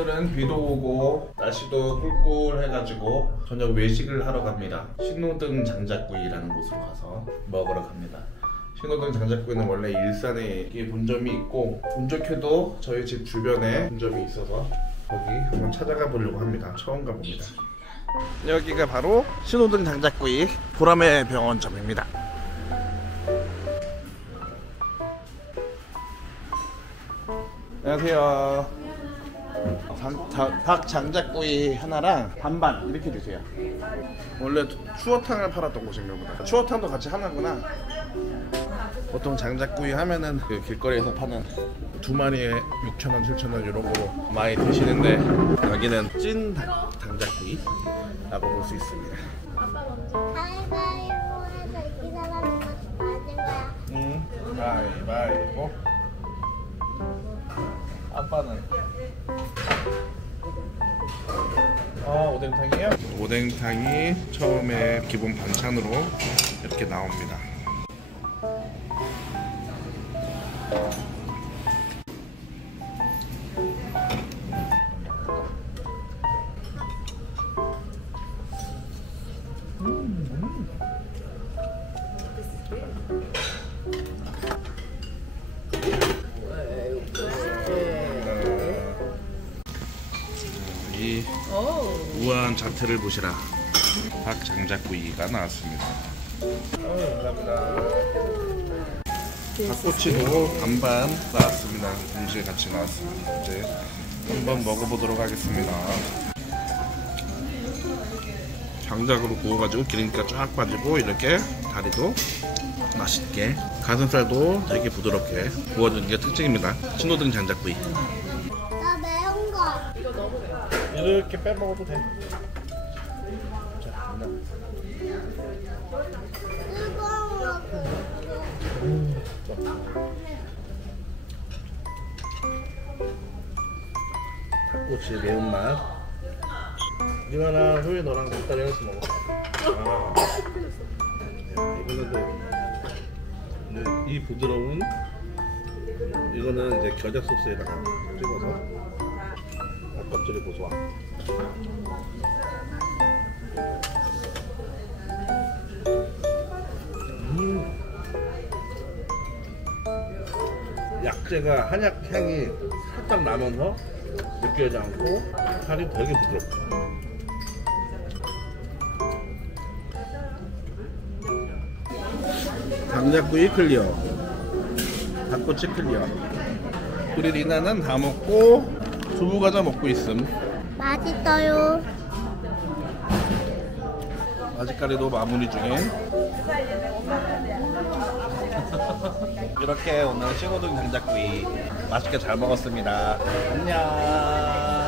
오늘은 비도 오고 날씨도 꿀꿀해가지고 저녁 외식을 하러 갑니다. 신호등 장작구이라는 곳으로 가서 먹으러 갑니다. 신호등 장작구이는 원래 일산에 본점이 있고 운 좋게도 저희 집 주변에 본점이 있어서 거기 한번 찾아가 보려고 합니다. 처음 가봅니다. 여기가 바로 신호등 장작구이 보람의 병원점입니다. 안녕하세요. 닭 장작구이 하나랑 반반 이렇게 주세요. 원래 추어탕을 팔았던 곳인가 보다. 추어탕도 같이 하나구나. 보통 장작구이 하면은 그 길거리에서 파는 두 마리에 6,000원, 7,000원 이런 거로 많이 드시는데 여기는 찐 장작구이라고 볼 수 있습니다. 아빠 먼저. 가위바위보 해서 이 사람이 맞은 거야. 응. 가위바위보. 아빠는 오뎅탕이요? 오뎅탕이 처음에 기본 반찬으로 이렇게 나옵니다. 이 우아한 자태를 보시라. 닭 장작구이가 나왔습니다. 감사합니다. 닭꼬치도 반반 나왔습니다. 동시에 같이 나왔습니다. 이제 한번 먹어보도록 하겠습니다. 장작으로 구워가지고 기름기가 쫙 빠지고 이렇게 다리도 맛있게, 가슴살도 되게 부드럽게 구워주는 게 특징입니다. 신호등 장작구이. 나 매운 거. 이거 너무 매워. 이렇게 빼먹어도 돼. 자, 뜨거워. 닭꼬치 매운맛. 이거랑 소희 너랑 닭다리 하나씩 먹어. 이거는 또 이 부드러운 이거는 이제 겨자 소스에다가 찍어서 닭껍질이 고소한. 약재가 한약 향이 살짝 나면서 느껴지지 않고 살이 되게 부드럽고. 장작구이 클리어, 닭꼬치 클리어. 우리 리나는 다 먹고 두부과자 먹고 있음. 맛있어요. 아직까지도 마무리 중에. 이렇게 오늘 신호등 장작구이 맛있게 잘 먹었습니다. 안녕.